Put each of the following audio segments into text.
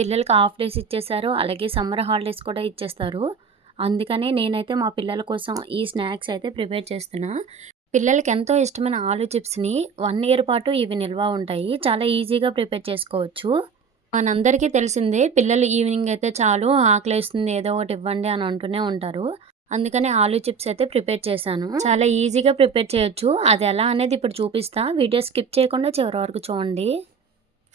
పిల్లలకి half days ఇచ్చేసారు అలాగే సమ్మర్ హాలిడేస్ కూడా ఇచ్చేస్తారు. అందుకనే నేనైతే మా పిల్లల కోసం ఈ స్నాక్స్ అయితే ప్రిపేర్ చేస్తున్నా. పిల్లలకి ఎంతో ఇష్టమైన ఆలు చిప్స్ని వన్ ఇయర్ పాటు ఇవి నిల్వ ఉంటాయి. చాలా ఈజీగా ప్రిపేర్ చేసుకోవచ్చు. మనందరికీ తెలిసిందే పిల్లలు ఈవినింగ్ అయితే చాలు ఆకలేస్తుంది ఏదో ఒకటి ఇవ్వండి అని అంటూనే ఉంటారు. అందుకని ఆలు చిప్స్ అయితే ప్రిపేర్ చేశాను. చాలా ఈజీగా ప్రిపేర్ చేయొచ్చు. అది ఎలా అనేది ఇప్పుడు చూపిస్తా. వీడియో స్కిప్ చేయకుండా చివరి వరకు చూడండి.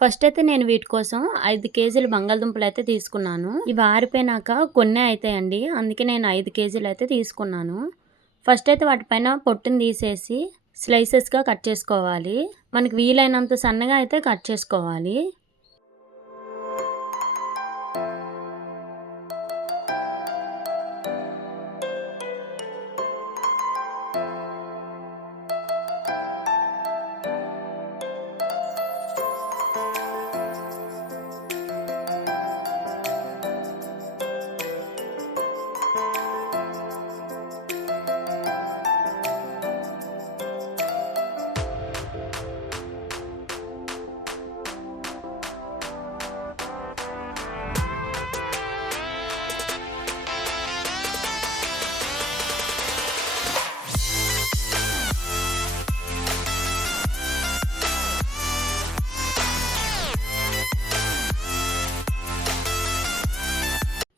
ఫస్ట్ అయితే నేను వీటి కోసం ఐదు కేజీలు బంగాళదుంపలు అయితే తీసుకున్నాను. ఇవి ఆరిపోయినాక కొన్ని అవుతాయండి అందుకే నేను ఐదు కేజీలు అయితే తీసుకున్నాను. ఫస్ట్ అయితే వాటిపైన పొట్టుని తీసేసి స్లైసెస్గా కట్ చేసుకోవాలి. మనకి వీలైనంత సన్నగా అయితే కట్ చేసుకోవాలి.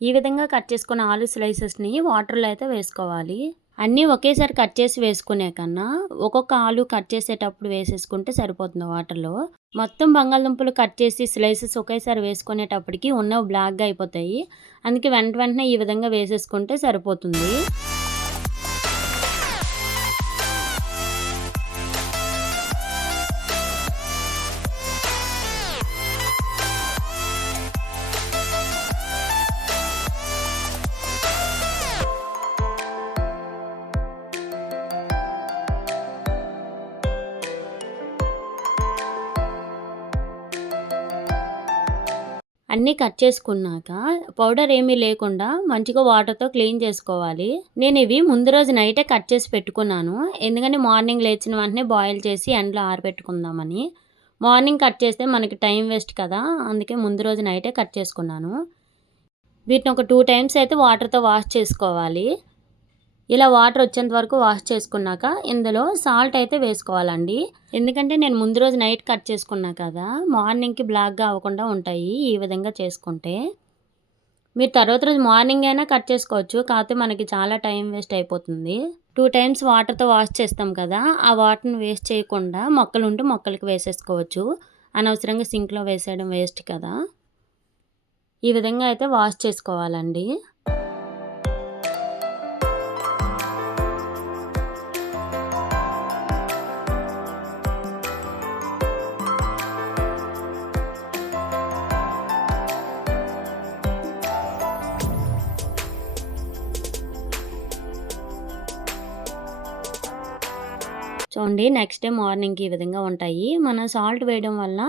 ఈ విధంగా కట్ చేసుకున్న ఆలు స్లైసెస్ని వాటర్లో అయితే వేసుకోవాలి. అన్నీ ఒకేసారి కట్ చేసి వేసుకునే కన్నా ఒక్కొక్క ఆలు కట్ చేసేటప్పుడు వేసేసుకుంటే సరిపోతుంది వాటర్లో. మొత్తం బంగాళదుంపలు కట్ చేసి స్లైసెస్ ఒకేసారి వేసుకునేటప్పటికి ఉన్నవి బ్లాక్గా అయిపోతాయి. అందుకే వెంట వెంటనే ఈ విధంగా వేసేసుకుంటే సరిపోతుంది. అన్నీ కట్ చేసుకున్నాక పౌడర్ ఏమీ లేకుండా మంచిగా వాటర్తో క్లీన్ చేసుకోవాలి. నేను ఇవి ముందు రోజు నైటే కట్ చేసి పెట్టుకున్నాను. ఎందుకంటే మార్నింగ్ లేచిన వెంటనే బాయిల్ చేసి ఎండలో ఆరబెట్టుకుందామని. మార్నింగ్ కట్ చేస్తే మనకి టైం వేస్ట్ కదా అందుకే ముందు రోజు నైటే కట్ చేసుకున్నాను. వీటిని ఒక టూ టైమ్స్ అయితే వాటర్తో వాష్ చేసుకోవాలి. ఇలా వాటర్ వచ్చేంత వరకు వాష్ చేసుకున్నాక ఇందులో సాల్ట్ అయితే వేసుకోవాలండి. ఎందుకంటే నేను ముందు రోజు నైట్ కట్ చేసుకున్నా కదా మార్నింగ్కి బ్లాక్గా అవ్వకుండా ఉంటాయి ఈ విధంగా చేసుకుంటే. మీరు తర్వాత రోజు మార్నింగ్ అయినా కట్ చేసుకోవచ్చు కాకపోతే మనకి చాలా టైం వేస్ట్ అయిపోతుంది. టూ టైమ్స్ వాటర్తో వాష్ చేస్తాం కదా ఆ వాటర్ని వేస్ట్ చేయకుండా మొక్కలు ఉంటే మొక్కలకి వేసేసుకోవచ్చు. అనవసరంగా సింక్లో వేసేయడం వేస్ట్ కదా. ఈ విధంగా అయితే వాష్ చేసుకోవాలండి. చూడండి నెక్స్ట్ డే మార్నింగ్కి ఈ విధంగా ఉంటాయి. మనం సాల్ట్ వేయడం వల్ల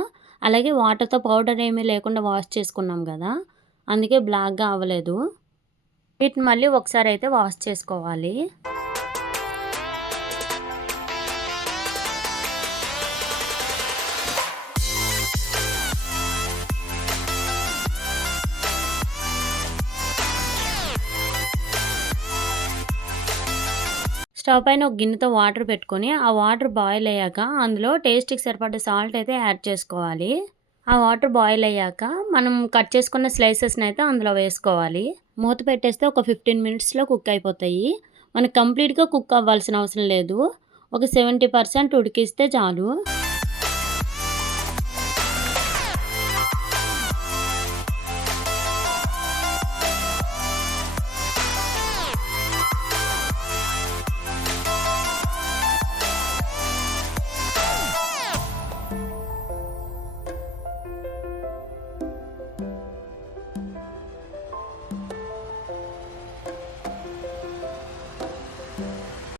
అలాగే వాటర్తో పౌడర్ ఏమీ లేకుండా వాష్ చేసుకున్నాం కదా అందుకే బ్లాక్గా అవ్వలేదు. వీటిని మళ్ళీ ఒకసారి అయితే వాష్ చేసుకోవాలి. స్టవ్ పైన ఒక గిన్నెతో వాటర్ పెట్టుకొని ఆ వాటర్ బాయిల్ అయ్యాక అందులో టేస్ట్కి సరిపడే సాల్ట్ అయితే యాడ్ చేసుకోవాలి. ఆ వాటర్ బాయిల్ అయ్యాక మనం కట్ చేసుకున్న స్లైసెస్ని అయితే అందులో వేసుకోవాలి. మూత పెట్టేస్తే ఒక ఫిఫ్టీన్ మినిట్స్లో కుక్ అయిపోతాయి. మనకు కంప్లీట్గా కుక్ అవ్వాల్సిన అవసరం లేదు. ఒక సెవెంటీ పర్సెంట్ ఉడికిస్తే చాలు.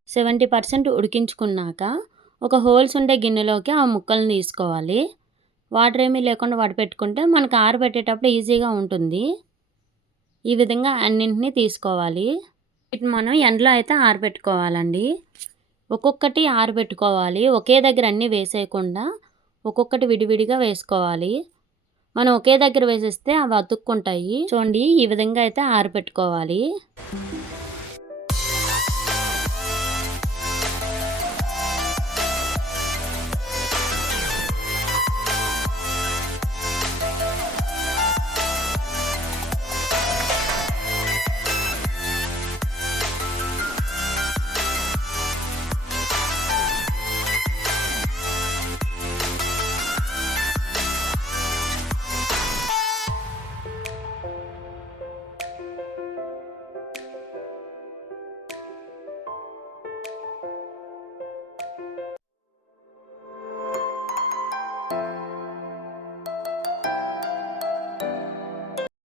సెవెంటీ పర్సెంట్ ఉడికించుకున్నాక ఒక హోల్స్ ఉండే గిన్నెలోకి ఆ ముక్కలను తీసుకోవాలి. వాటర్ ఏమీ లేకుండా వడపెట్టుకుంటే మనకు ఆరబెట్టేటప్పుడు ఈజీగా ఉంటుంది. ఈ విధంగా అన్నింటినీ తీసుకోవాలి. వీటిని మనం ఎండలో అయితే ఆరబెట్టుకోవాలండి ఒక్కొక్కటి ఆరబెట్టుకోవాలి ఒకే దగ్గర అన్నీ వేసేయకుండా ఒక్కొక్కటి విడివిడిగా వేసుకోవాలి. మనం ఒకే దగ్గర వేసేస్తే అవి అతుక్కుంటాయి. చూడండి ఈ విధంగా అయితే ఆరబెట్టుకోవాలి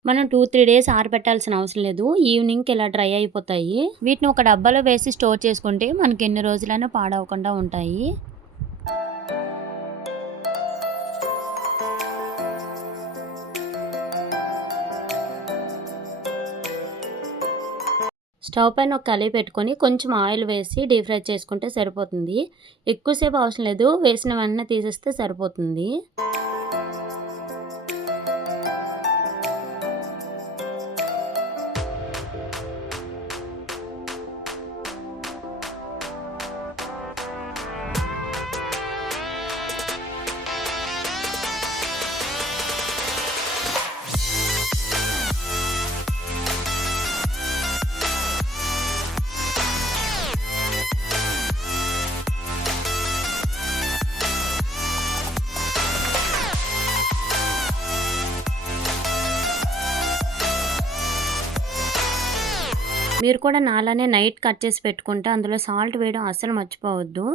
మనం టూ త్రీ డేస్ ఆరబెట్టాల్సిన అవసరం లేదు. ఈవినింగ్కి ఇలా డ్రై అయిపోతాయి. వీటిని ఒక డబ్బాలో వేసి స్టోర్ చేసుకుంటే మనకి ఎన్ని రోజులైనా పాడవకుండా ఉంటాయి. స్టవ్ పైన ఒక కలి పెట్టుకొని కొంచెం ఆయిల్ వేసి డీప్ ఫ్రై చేసుకుంటే సరిపోతుంది. ఎక్కువసేపు అవసరం లేదు. వేసిన వెంటనే తీసేస్తే సరిపోతుంది. మీరు కూడా నాలానే నైట్ కట్ చేసి పెట్టుకుంటే అందులో సాల్ట్ వేయడం అస్సలు మర్చిపోవద్దు.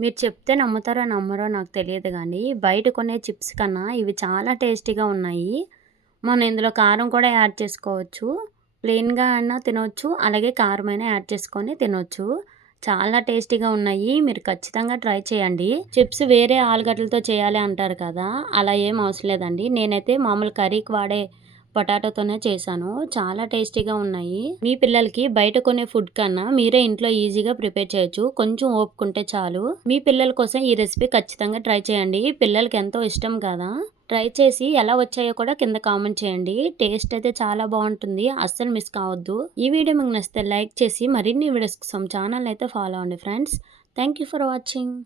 మీరు చెప్తే నమ్ముతారో నమ్మరో నాకు తెలియదు కానీ బయట కొనే చిప్స్ కన్నా ఇవి చాలా టేస్టీగా ఉన్నాయి. మనం ఇందులో కారం కూడా యాడ్ చేసుకోవచ్చు. ప్లెయిన్గా అయినా తినవచ్చు అలాగే కారమైనా యాడ్ చేసుకొని తినవచ్చు చాలా టేస్టీగా ఉన్నాయి. మీరు ఖచ్చితంగా ట్రై చేయండి. చిప్స్ వేరే ఆలుగడ్డలతో చేయాలి అంటారు కదా అలా ఏం అవసరం లేదండి. నేనైతే మామూలు కర్రీకి వాడే పొటాటోతోనే చేశాను. చాలా టేస్టీగా ఉన్నాయి. మీ పిల్లలకి బయట కొనే ఫుడ్ కన్నా మీరే ఇంట్లో ఈజీగా ప్రిపేర్ చేయొచ్చు. కొంచెం ఓపుకుంటే చాలు. మీ పిల్లల కోసం ఈ రెసిపీ ఖచ్చితంగా ట్రై చేయండి. పిల్లలకి ఎంతో ఇష్టం కదా. ట్రై చేసి ఎలా వచ్చాయో కూడా కింద కామెంట్ చేయండి. టేస్ట్ అయితే చాలా బాగుంటుంది. అస్సలు మిస్ కావద్దు. ఈ వీడియో మీకు నచ్చితే లైక్ చేసి మరిన్ని వీడియోస్ కోసం ఛానల్ అయితే ఫాలో అవ్వండి friends. Thank you for watching.